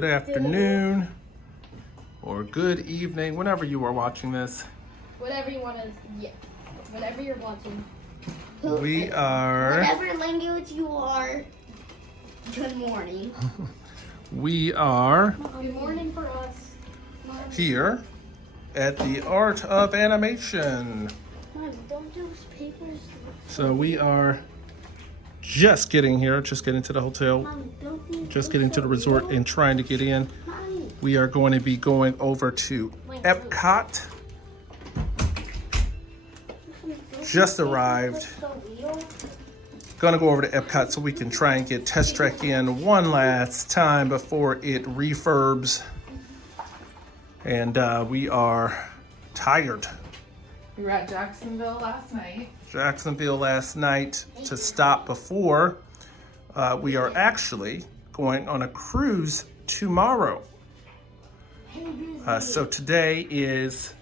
good afternoon, or good evening, whenever you are watching this. Whatever you want to, yeah. Whatever you're watching. We are... Whatever language you are, good morning. We are Good morning for us. here at the Art of Animation. Mom, don't those papers... So we are just getting here, just getting to the hotel, Mom, don't these just getting to the resort and trying to get in. Mommy. We are going to be going over to EPCOT. Just arrived. Gonna go over to EPCOT so we can try and get Test Track in one last time before it refurbs. And we are tired. We were at Jacksonville last night. To stop before we are actually going on a cruise tomorrow. So today is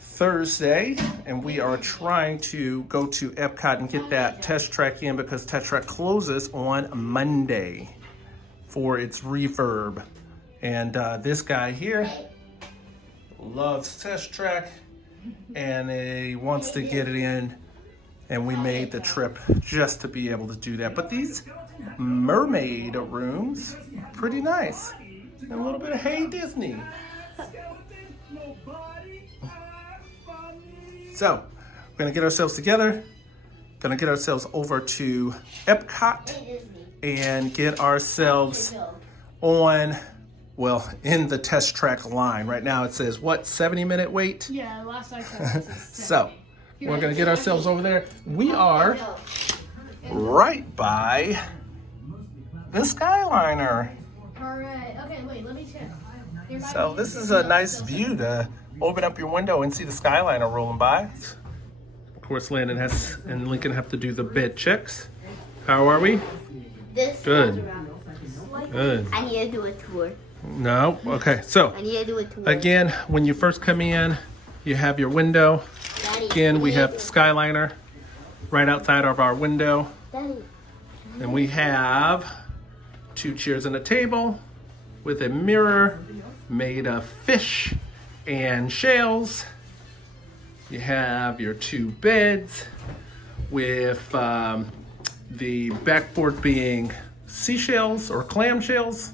Thursday, and we are trying to go to EPCOT and get that Test Track in because Test Track closes on Monday for its refurb. And this guy here loves Test Track, and he wants to get it in, and we made the trip just to be able to do that. But these mermaid rooms, pretty nice. And a little bit of Hey Disney. So, we're gonna get ourselves together, gonna get ourselves over to EPCOT and get ourselves on, well, in the Test Track line. Right now it says, what, 70-minute wait? Yeah, last I checked. So, we're gonna get ourselves over there. We are right by the Skyliner. All right. Okay, wait. Let me check. So this is a nice view to open up your window and see the Skyliner rolling by. Of course, Landon and Lincoln have to do the bed checks. How are we? This Good. Good. I need to do a tour. No? Okay, so I need to do a tour. again, when you first come in, you have your window. Daddy, Again, we have the Skyliner right outside of our window. Daddy. And we have 2 chairs and a table with a mirror made of fish and shells. You have your 2 beds with the backboard being seashells or clam shells.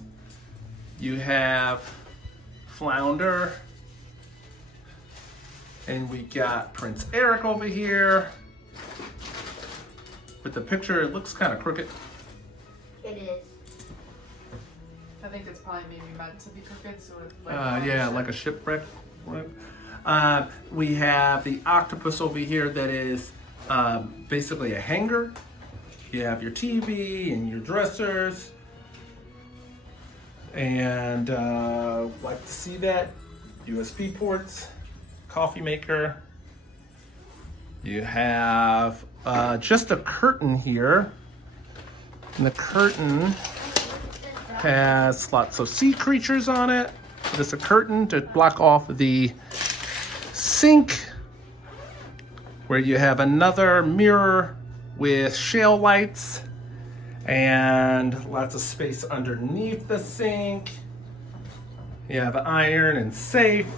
You have flounder. And we got Prince Eric over here. With the picture, it looks kind of crooked. It is. I think it's probably maybe meant to be crooked, so it Yeah, like a shipwreck. We have the octopus over here that is basically a hanger. You have your TV and your dressers. And like to see that. USB ports, coffee maker. You have just a curtain here. And the curtain has lots of sea creatures on it. Just a curtain to block off the sink, where you have another mirror with shale lights and lots of space underneath the sink. You have an iron and safe,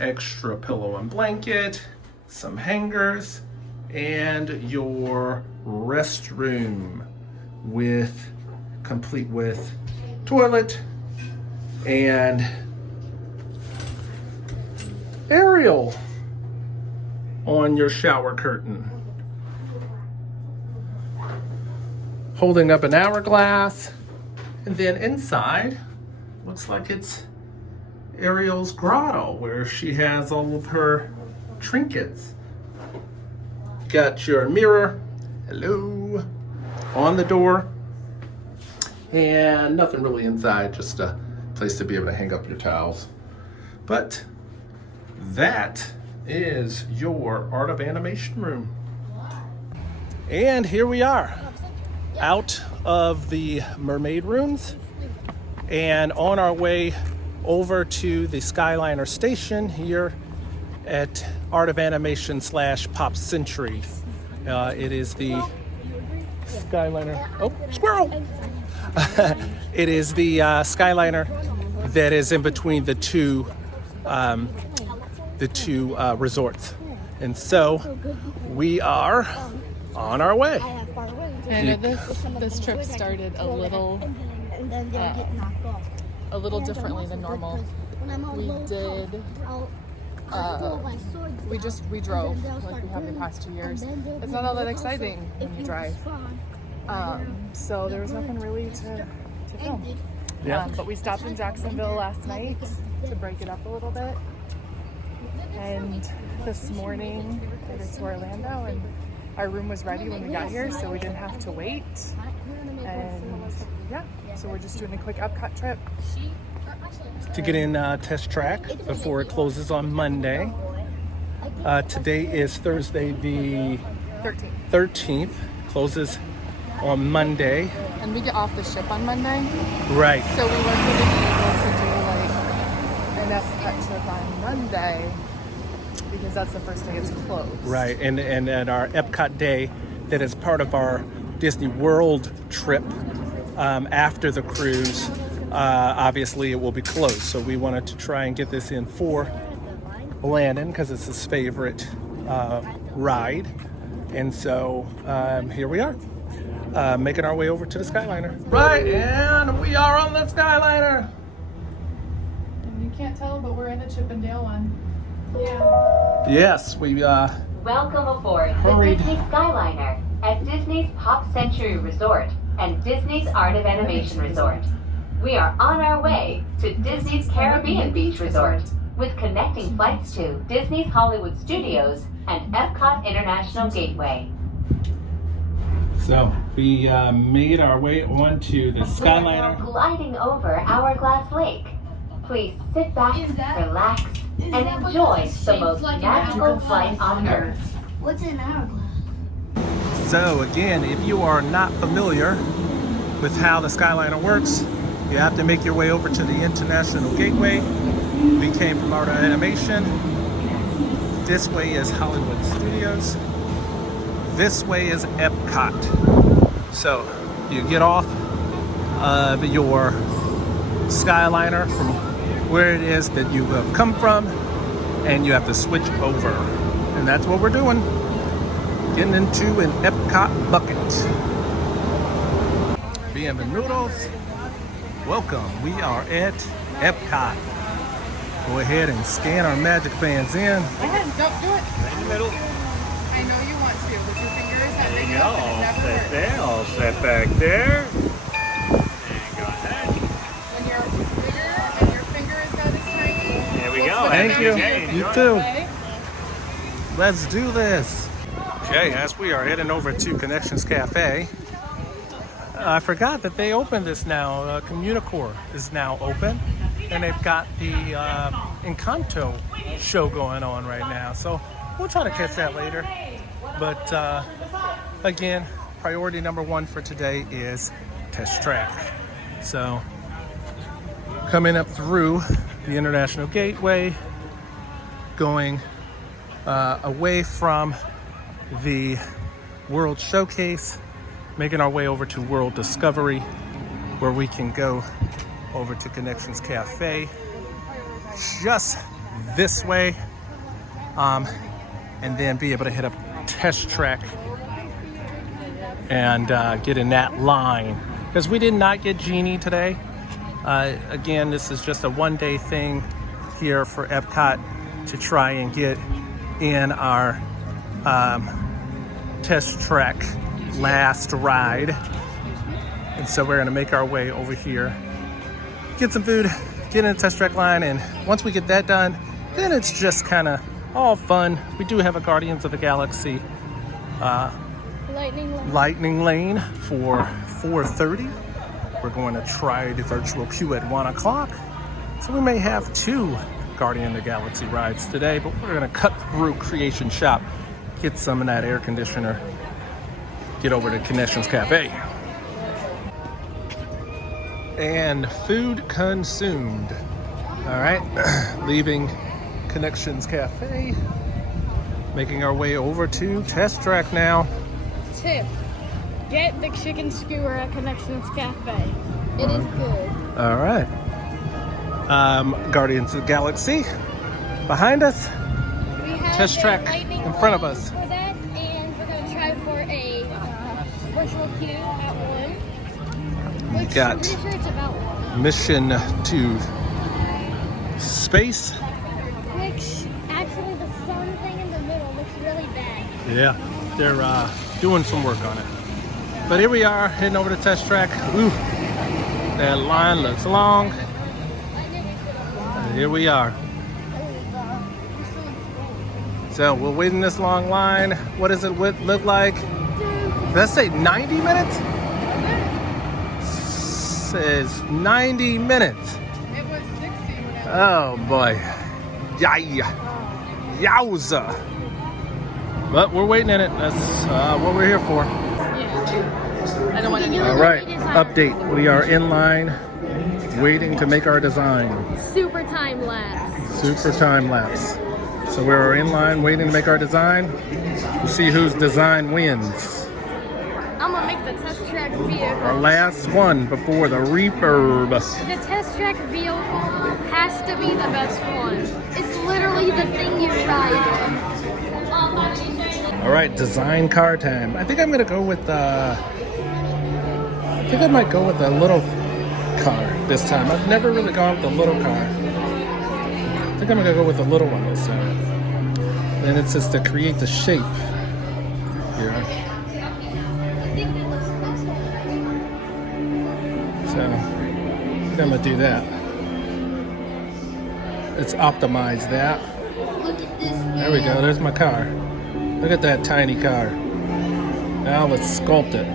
extra pillow and blanket, some hangers, and your restroom complete with toilet and Ariel on your shower curtain. Holding up an hourglass. And then inside, looks like it's Ariel's grotto where she has all of her trinkets. Got your mirror, hello, on the door. And nothing really inside, just a place to be able to hang up your towels. But that is your Art of Animation room. And here we are, out of the mermaid rooms and on our way over to the Skyliner station here at Art of Animation / Pop Century. It is the Skyliner. Oh, squirrel! It is the Skyliner that is in between the two resorts. And so we are on our way. And this trip started a little differently than normal. We drove like we have the past 2 years. It's not all that exciting when you drive. So there was nothing really to film. Yeah. But we stopped in Jacksonville last night to break it up a little bit. And this morning we were to Orlando, and our room was ready when we got here, so we didn't have to wait. And yeah, so we're just doing a quick EPCOT trip. To get in Test Track before it closes on Monday. Today is Thursday the 13th. Closes on Monday. And we get off the ship on Monday. Right. So we weren't going to be able to do like an EPCOT trip on Monday because that's the first day it's closed. Right, and at our EPCOT day, that is part of our Disney World trip after the cruise, obviously it will be closed. So we wanted to try and get this in for Landon because it's his favorite ride. And so here we are, making our way over to the Skyliner. Right, and we are on the Skyliner. And you can't tell, but we're in a Chip and Dale one. Yeah. Yes, we Welcome aboard the hurried. Disney Skyliner at Disney's Pop Century Resort and Disney's Art of Animation Resort. We are on our way to Disney's Caribbean Beach Resort with connecting flights to Disney's Hollywood Studios and EPCOT International Gateway. So we made our way onto the We are Skyliner. now gliding over Hourglass Lake. Please sit back, relax, and enjoy the most magical flight on Earth. What's an hourglass? So again, if you are not familiar with how the Skyliner works, you have to make your way over to the International Gateway. We came from Art of Animation. This way is Hollywood Studios. This way is EPCOT. So you get off of your Skyliner from where it is that you have come from, and you have to switch over. And that's what we're doing. Getting into an EPCOT bucket. Bienvenidos. Welcome. We are at EPCOT. Go ahead and scan our magic bands in. Go ahead, don't do it. Right in the middle. I know you want to, but your fingers have There big you go. enough and it All never set hurts. there. All set back there. And go ahead. When you're bigger and your finger is not as tiny. There we we'll go. switch Thank back you. to Hey, You enjoy. too. Okay? Let's do this. Okay, as we are heading over to Connections Cafe, I forgot that they opened this now. Communicore is now open, and they've got the Encanto show going on right now. So we'll try to catch that later. But again, priority number one for today is Test Track. So coming up through the International Gateway, going away from the World Showcase, making our way over to World Discovery, where we can go over to Connections Cafe just this way, and then be able to hit up Test Track and get in that line, because we did not get Genie today. Again, this is just a one-day thing here for EPCOT to try and get in our Test Track last ride. And so we're going to make our way over here, get some food, get in the Test Track line, and once we get that done, then it's just kind of all fun. We do have a Guardians of the Galaxy lightning lane for 4:30. We're going to try the virtual queue at 1 o'clock. So we may have 2 Guardian of the Galaxy rides today, but we're going to cut through Creation Shop, get some of that air conditioner, get over to Connections Cafe. And food consumed. All right, leaving Connections Cafe, making our way over to Test Track now. Tip. Get the chicken skewer at Connections Cafe. It is good. All right. Guardians of the Galaxy behind us. We have Test a track lightning in front of us. for that, and we're gonna try for a virtual queue at 1. We Which got I'm pretty sure it's about 1. mission to space. Which actually the sun thing in the middle looks really bad. Yeah, they're doing some work on it. But here we are, heading over to test track. Ooh, that line looks long. And here we are. So we're waiting this long line. What does it look like? Let's say 90 minutes? Says 90 minutes. It was 60 when Oh boy. Yowza. But we're waiting in it. That's what we're here for. I don't want to All right, update. We are in line waiting to make our design. Super time lapse. Super time lapse. So we're in line waiting to make our design. We'll see whose design wins. I'm gonna make the test track Our vehicle. last one before the refurb. The test track vehicle has to be the best one. It's literally the thing you ride. All right, design car time. I think I'm gonna go with I think I might go with the little car this time. I've never really gone with the little car. I think I'm gonna go with the little one this time. Then it says to create the shape here. So I think I'm gonna do that. Let's optimize that. Look at this. There we go, there's my car. Look at that tiny car. Now let's sculpt it.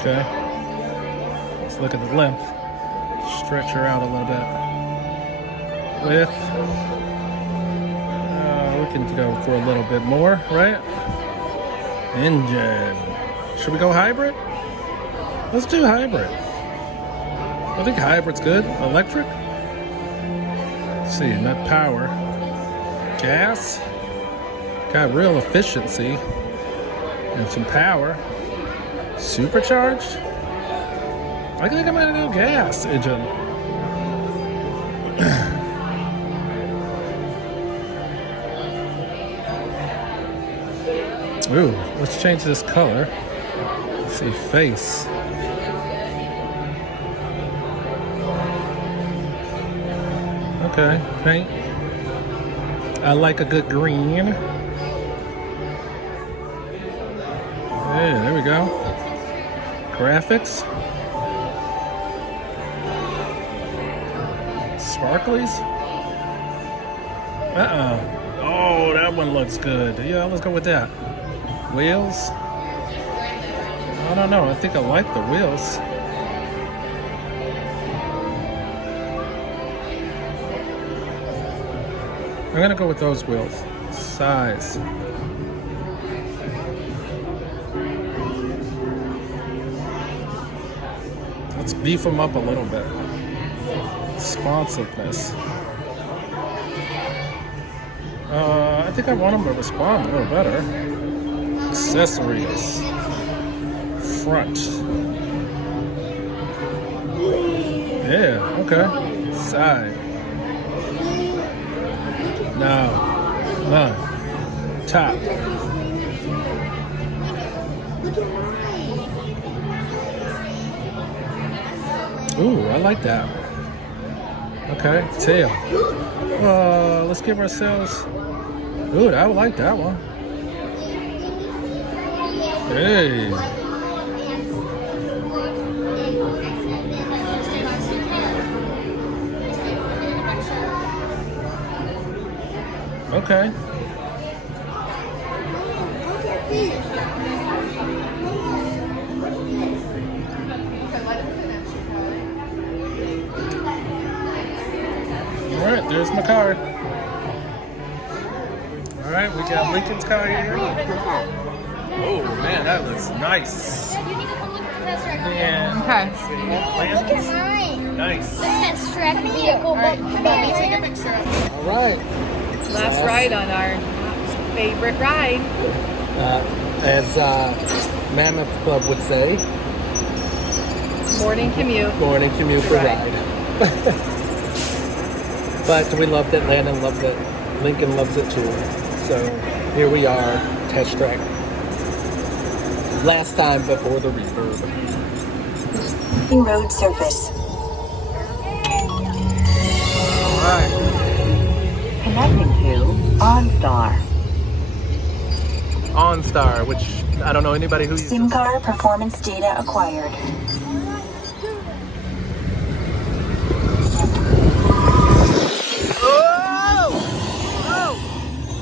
Okay. Let's look at the length. Stretch her out a little bit. Width. We can go for a little bit more, right? Engine. Should we go hybrid? Let's do hybrid. I think hybrid's good. Electric. Let's see, net power. Gas. Got real efficiency. And some power. Supercharged? I think I'm gonna go gas engine. Ooh, let's change this color. Let's see, face. Okay, paint. I like a good green. Yeah, there we go. Graphics. Sparklies. Oh, that one looks good. Yeah, let's go with that. Wheels. I don't know. I think I like the wheels. I'm gonna go with those wheels. Size. Let's beef them up a little bit. Responsiveness. I think I want them to respond a little better. Accessories. Front. Yeah, okay. Side. No. None. Top. Ooh, I like that. Okay, tail. Let's give ourselves. Ooh, I would like that one. Hey. Okay. All right, there's my car. All right, we got Lincoln's car here. Oh man, that looks nice. You need to come look at the test track. And Okay. Look at mine. nice. The test track vehicle. All right, let me take a picture of it. All right. Last ride on our favorite ride. As Mammoth Club would say, Morning commute. morning commute for Right. ride. But we loved it. Landon loved it. Lincoln loves it too. So here we are, test track. Last time before the refurb. Road surface. All right. Connecting to OnStar. OnStar, which I don't know anybody who uses. SIM card performance data acquired.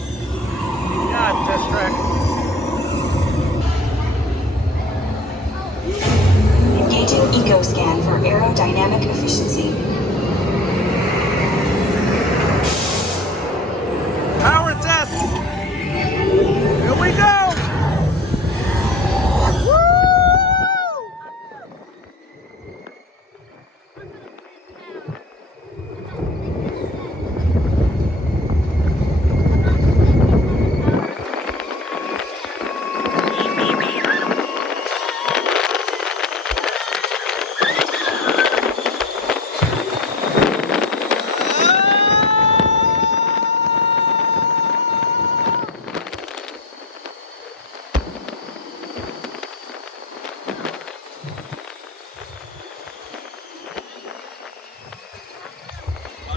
God, test track. Engaging EcoScan for aerodynamic efficiency. Power test. Here we go.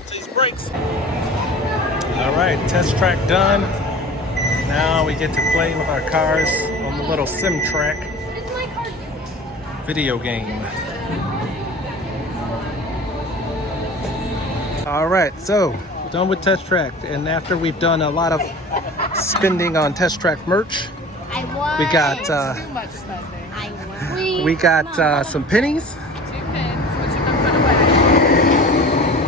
These brakes. All right, test track done. Now we get to play with our cars on the little sim track It's my car. video game. All right, so done with test track, and after we've done a lot of spending on test track merch, I won. we got Too much spending. I won. we got some pennies, 2 pins, which you can put away.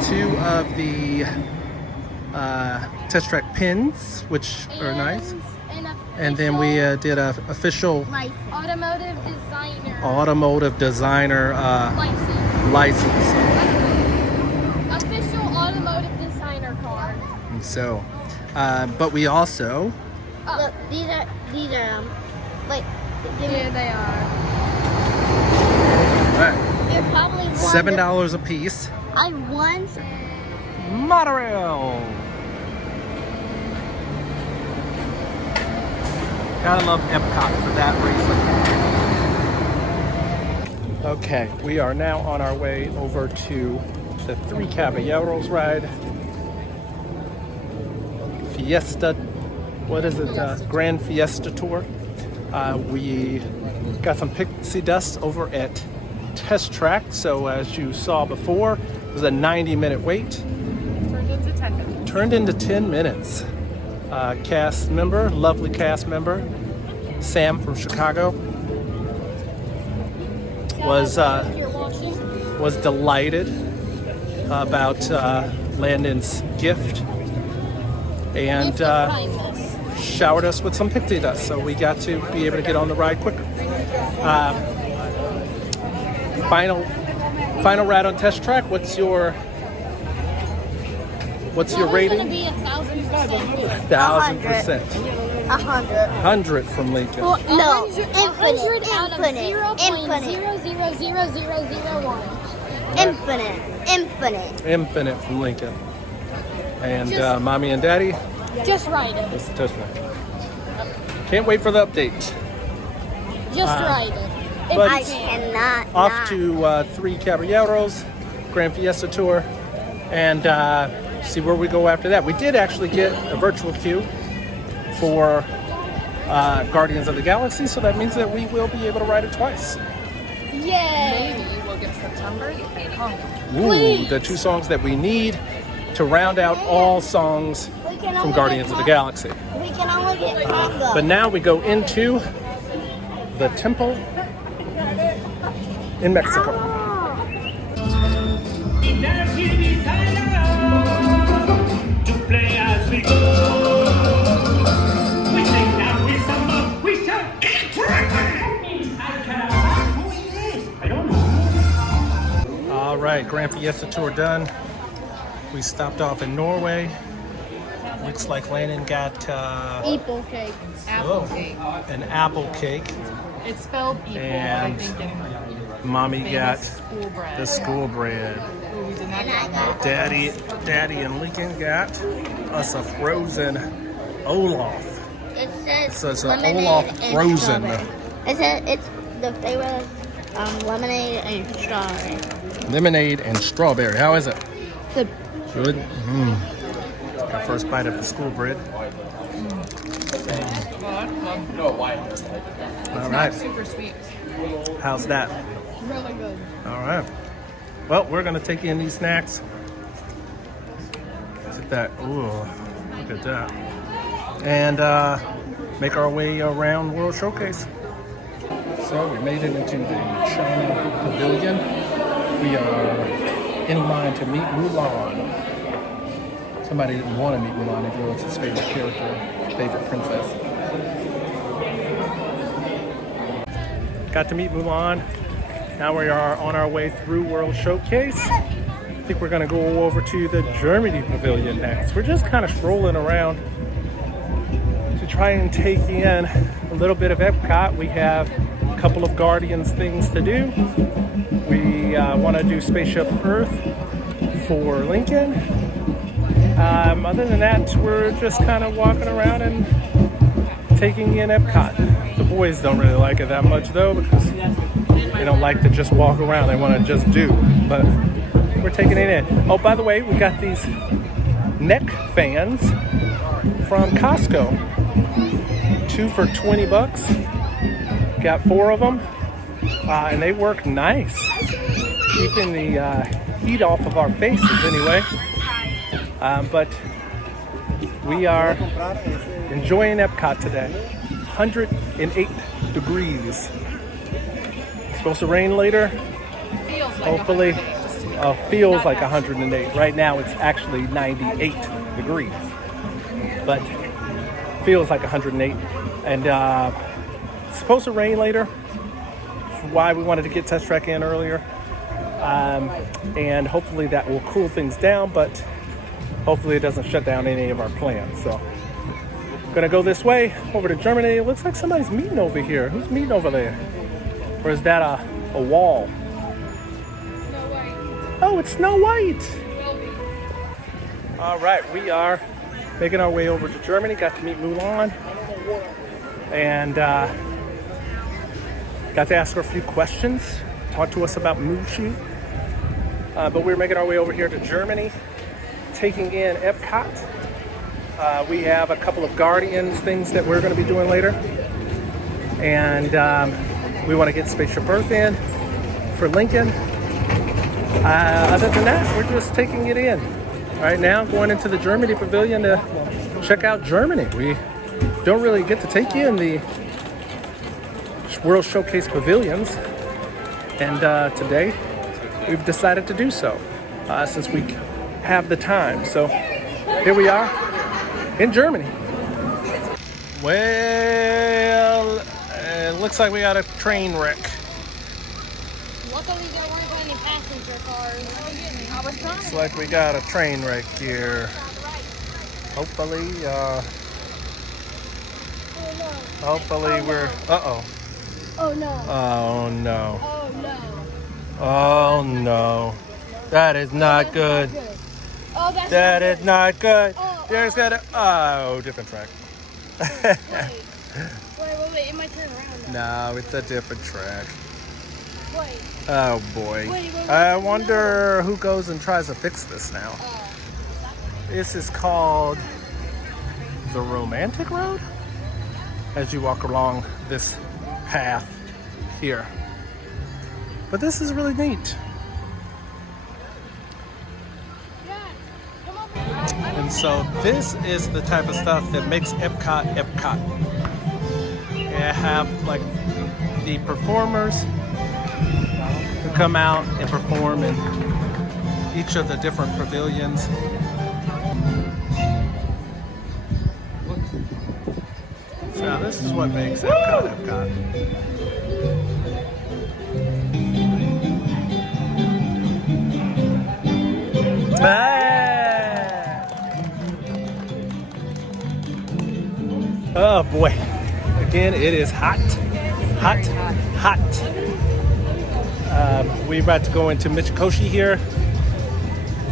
2 of the test track pins, which are nice, and then we did a official automotive designer license. official automotive designer card. And so, but we also Look, these are like Yeah, they are. you're probably one $7 a piece. I won. Monorail. Gotta love EPCOT for that reason. Okay, we are now on our way over to the Three Caballeros ride. Fiesta, what is it? Grand Fiesta Tour. We got some pixie dust over at Test Track. So as you saw before, it was a 90-minute wait. Turned into 10 minutes. Turned into 10 minutes. Cast member, lovely cast member, Sam from Chicago, was delighted about Landon's gift and showered us with some pixie dust, so we got to be able to get on the ride quicker. Final ride on Test Track. What's your rating? It's gonna be 1,000%. 1,000%. 100. 100 from Lincoln. No, 100 infinite, out of infinite, infinite, 0.0000001. infinite. Infinite from Lincoln. And mommy and daddy, Just ride it. that's the Test Track. Can't wait for the update. Just ride it. But I cannot. off not. to Three Caballeros Grand Fiesta Tour, and see where we go after that. We did actually get a virtual queue for Guardians of the Galaxy, so that means that we will be able to ride it twice. Yay! Maybe we'll get September. You made home. Ooh, the 2 songs that we need to round out all songs We can from only Guardians of the Galaxy. We can only get Congo. But now we go into the temple in Mexico. To play as we go. We sing now, we samba, we shout. right, Grand Fiesta tour done. We stopped off in Norway. Looks like Landon got Apple cake. Apple cake. an apple cake. It's spelled equal, And but I think in Mommy famous got school bread. the school bread. Ooh, we did not get that. Daddy and Lincoln got us a frozen Olaf. It It says says lemonade Olaf and frozen. strawberry. It says it's the flavor of lemonade and strawberry. Lemonade and strawberry. How is it? Good. Good. Our first bite of the school bread. All right. Super sweet. How's that? Really good. All right. Well, we're gonna take in these snacks. Look at that. Ooh, look at that. And make our way around World Showcase. So we made it into the China Pavilion. We are in line to meet Mulan. Somebody didn't want to meet Mulan, even though it's his favorite character, favorite princess. Got to meet Mulan. Now we are on our way through World Showcase. I think we're gonna go over to the Germany Pavilion next. We're just kind of strolling around to try and take in a little bit of EPCOT. We have a couple of Guardians things to do. We want to do Spaceship Earth for Lincoln. Other than that, we're just kind of walking around and taking in EPCOT. The boys don't really like it that much though, because they don't like to just walk around. They want to just do. But we're taking it in. Oh, by the way, we got these neck fans from Costco. 2 for $20. Got 4 of them, and they work nice, keeping the heat off of our faces anyway. But we are enjoying EPCOT today. 108 degrees. Supposed to rain later. Hopefully, feels like 108. Right now it's actually 98 degrees, but feels like 108. And it's supposed to rain later. That's why we wanted to get Test Track in earlier. And hopefully that will cool things down, but hopefully it doesn't shut down any of our plans. So gonna go this way over to Germany. It looks like somebody's meeting over here. Who's meeting over there? Or is that a wall? Snow White. Oh, it's Snow White. All right, we are making our way over to Germany. Got to meet Mulan. And got to ask her a few questions. Talk to us about Mushu. But we're making our way over here to Germany, taking in EPCOT. We have a couple of Guardians things that we're going to be doing later. And we want to get Spaceship Earth in for Lincoln. Other than that, we're just taking it in. Right now, going into the Germany Pavilion to check out Germany. We don't really get to take in the World Showcase pavilions. And today, we've decided to do so since we have the time. So here we are in Germany. Well, it looks like we got a train wreck. Luckily, there weren't any passenger cars. I was trying. Looks like we got a train wreck here. Hopefully, we're. Uh-oh. Oh no. Oh no. Oh no. Oh no. That is not good. Oh, that's That not is not good. Oh, There's got a. Oh, different track. Wait, it might turn around now. No, it's a different track. Wait. Oh boy. Wait, I wonder who goes and tries to fix this now. This is called the Romantic Road as you walk along this path here. But this is really neat. And so this is the type of stuff that makes EPCOT EPCOT. You have like the performers who come out and perform in each of the different pavilions. So this is what makes EPCOT EPCOT. Oh boy. Again, it is hot. Hot. Hot. We're about to go into Michikoshi here,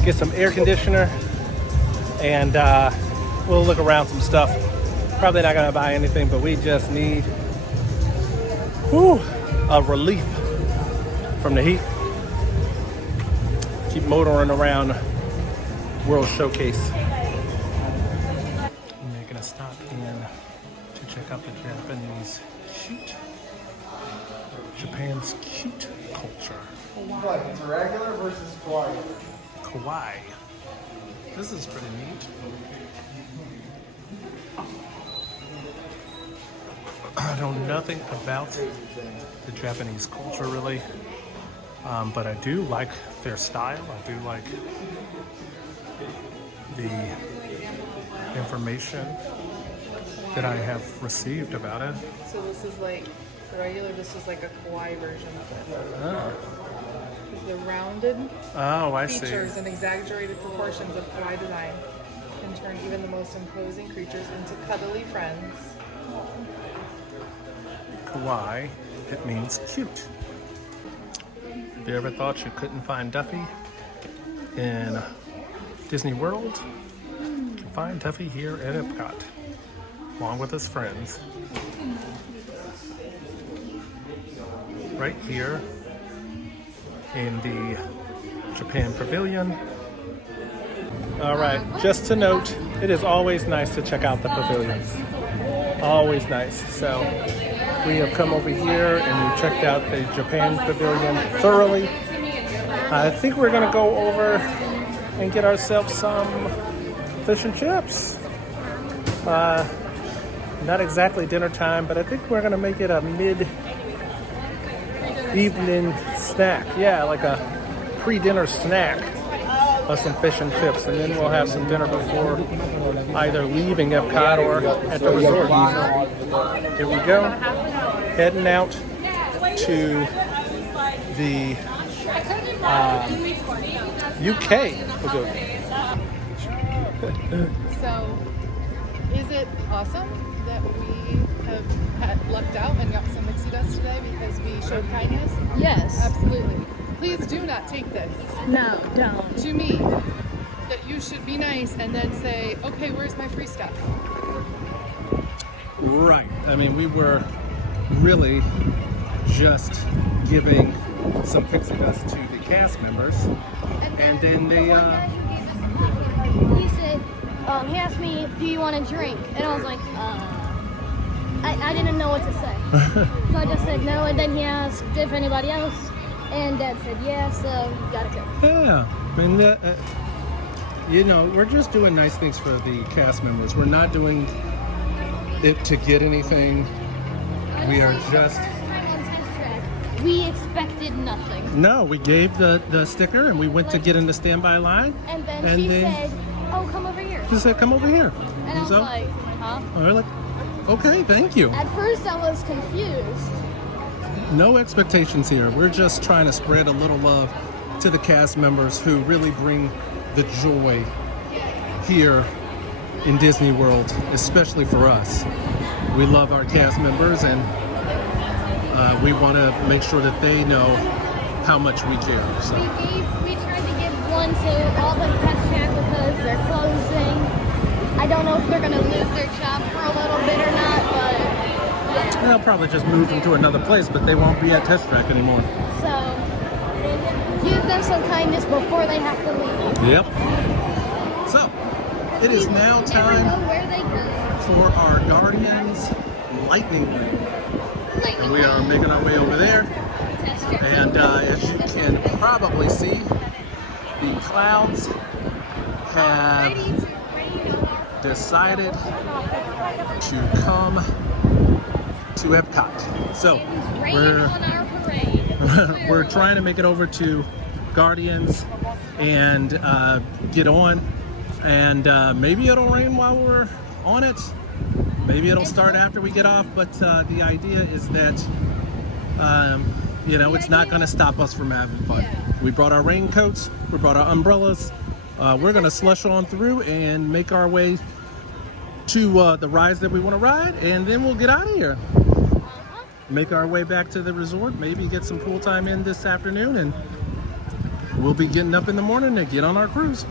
get some air conditioner, and we'll look around some stuff. Probably not gonna buy anything, but we just need a relief from the heat. Keep motoring around World Showcase. Making a stop in to check out the Japan's cute culture. Like it's regular versus kawaii. Kawaii. This is pretty neat. I know nothing about the Japanese culture really, but I do like their style. I do like the information that I have received about it. So this is like the regular, this is like a kawaii version of it. Oh, The rounded I see. features and exaggerated proportions of kawaii design can turn even the most imposing creatures into cuddly friends. Kawaii, it means cute. Have you ever thought you couldn't find Duffy in Disney World? You can find Duffy here at EPCOT, along with his friends. Right here in the Japan Pavilion. All right, just to note, it is always nice to check out the pavilions. Always nice. So we have come over here and we checked out the Japan Pavilion thoroughly. I think we're gonna go over and get ourselves some fish and chips. Not exactly dinner time, but I think we're gonna make it a mid-evening snack. Yeah, like a pre-dinner snack of some fish and chips, and then we'll have some dinner before either leaving Epcot or at the resort. So here we go, heading out to the UK pavilion. So, is it awesome that we have lucked out and got some mixie dust today because we showed kindness? Yes. Absolutely. Please do not take this No, don't. to me that you should be nice and then say, okay, where's my free stuff? Right. I mean, we were really just giving some pixie dust to the cast members, and then they He said, he asked me, do you want a drink? And I was like, I didn't know what to say. So I just said no, and then he asked if anybody else, and Dad said yeah, so you gotta go. yeah. I mean, you know, we're just doing nice things for the cast members. We're not doing it to get anything. We are just. We expected nothing. No, we gave the sticker and we went to get in the standby line. And then she said, oh, come over here. She said, come over here. And I was like, huh? We're like, okay, thank you. At first I was confused. No expectations here. We're just trying to spread a little love to the cast members who really bring the joy here in Disney World, especially for us. We love our cast members, and we want to make sure that they know how much we care. So. We tried to give one to all the Pet Chat because they're closing. I don't know if they're going to lose their job for a little bit or not, but yeah. They'll probably just move them to another place, but they won't be at Test Track anymore. So, give them some kindness before they have to leave. Yep. So, it is now time Never know where they go. for our Guardians Lightning Room. And we are making our way over there. And as you can probably see, the clouds have decided to come to Epcot. So we're trying to make it over to Guardians and get on. And maybe it'll rain while we're on it. Maybe it'll start after we get off, but the idea is that, you know, it's not going to stop us from having fun. We brought our raincoats, we brought our umbrellas, we're gonna slush on through and make our way to the rides that we want to ride, and then we'll get out of here. Make our way back to the resort, maybe get some pool time in this afternoon, and we'll be getting up in the morning to get on our cruise.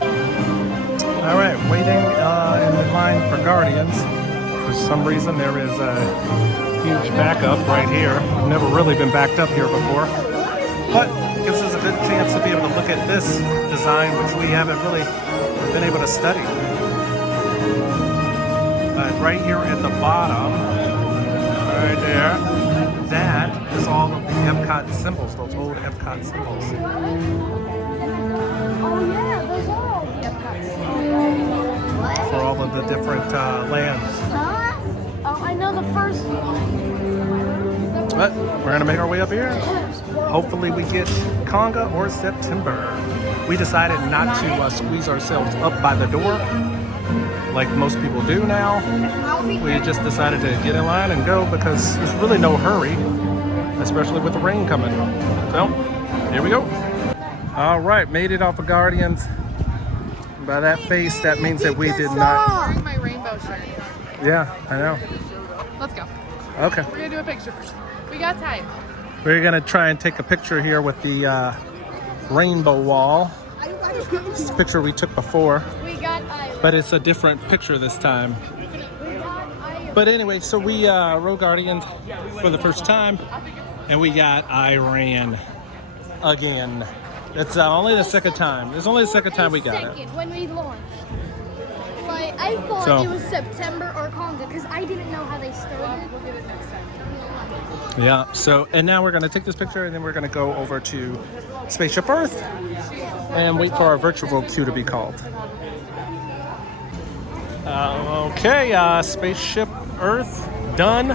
All right, waiting in the line for Guardians. For some reason, there is a huge backup right here. I've never really been backed up here before, but it gives us a good chance to be able to look at this design, which we haven't really been able to study. But right here at the bottom, right there, that is all of the EPCOT symbols, those old EPCOT symbols. Oh yeah, those are all the EPCOT symbols. For all of the different lands. Oh, I know the first one. But we're gonna make our way up here. Hopefully we get Conga or September. We decided not to squeeze ourselves up by the door like most people do now. We just decided to get in line and go because there's really no hurry, especially with the rain coming. So, here we go. All right, made it off of Guardians. By that face, that means that we did not. I'm wearing my rainbow shirt. Yeah, I know. Let's go. Okay. We're gonna do a picture first. We got time. We're gonna try and take a picture here with the rainbow wall. It's a picture we took before, but it's a different picture this time. But anyway, so we rode Guardians for the first time, and we got Iran again. It's only the second time. It's only the second time we got it. When we launched. Like, I thought it was September or Conga because I didn't know how they started. We'll get it next time. Yeah, so, and now we're gonna take this picture and then we're gonna go over to Spaceship Earth and wait for our virtual queue to be called. Okay, Spaceship Earth, done.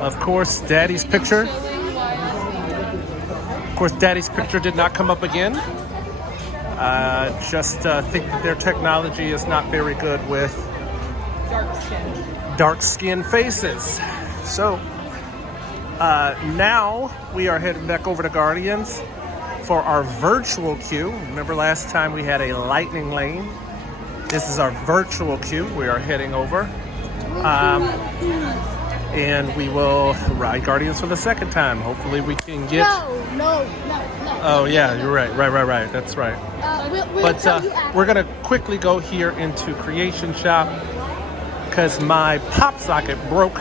Of course, Daddy's picture. Of course, Daddy's picture did not come up again. Just think that their technology is not very good with dark skin faces. So now we are heading back over to Guardians for our virtual queue. Remember last time we had a lightning lane? This is our virtual queue. We are heading over. And we will ride Guardians for the second time. Hopefully we can get... No. Oh yeah, you're right. Right. That's right. But we're gonna quickly go here into Creation Shop because my pop socket broke,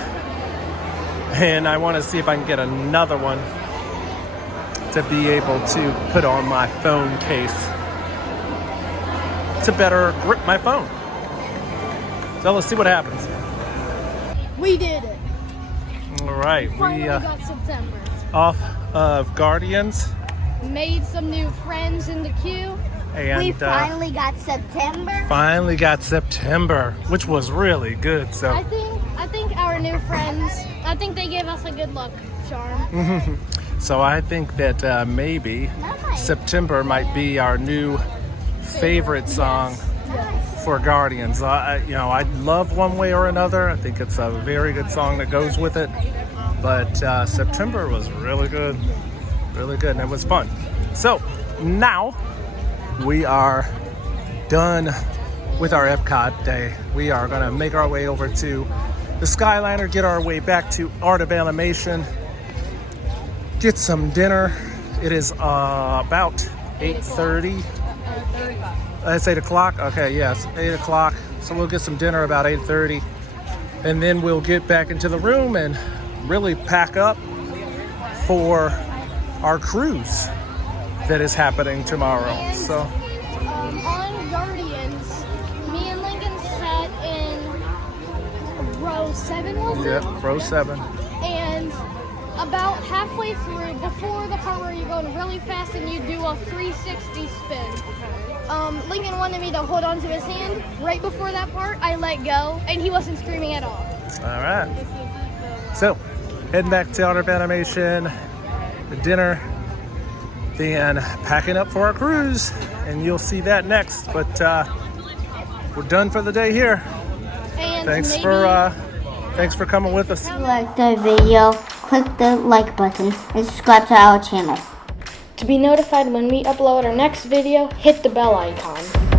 and I want to see if I can get another one to be able to put on my phone case to better grip my phone. So let's see what happens. We did it. All right, Finally got September. Off of Guardians. Made some new friends in the queue. And We finally got September. finally got September, which was really good. So I think our new friends, I think they gave us a good luck charm. so I think that maybe September might be our new favorite song for Guardians. I love One Way or Another. I think it's a very good song that goes with it. But September was really good, and it was fun. So now we are done with our EPCOT day. We are gonna make our way over to the Skyliner, get our way back to Art of Animation, get some dinner. It is about 8:30. It's 8 o'clock? Okay, yes, 8 o'clock. So we'll get some dinner about 8:30. And then we'll get back into the room and really pack up for our cruise that is happening tomorrow. And, so on Guardians, me and Lincoln sat in row 7, was it? Yep, row 7. And about halfway through, before the part where you're going really fast and you do a 360 spin, Lincoln wanted me to hold on to his hand. Right before that part, I let go, and he wasn't screaming at all. All right. So, heading back to Art of Animation, the dinner, then packing up for our cruise, and you'll see that next. But we're done for the day here. And Thanks for coming with us. If you like the video, click the like button and subscribe to our channel. To be notified when we upload our next video, hit the bell icon.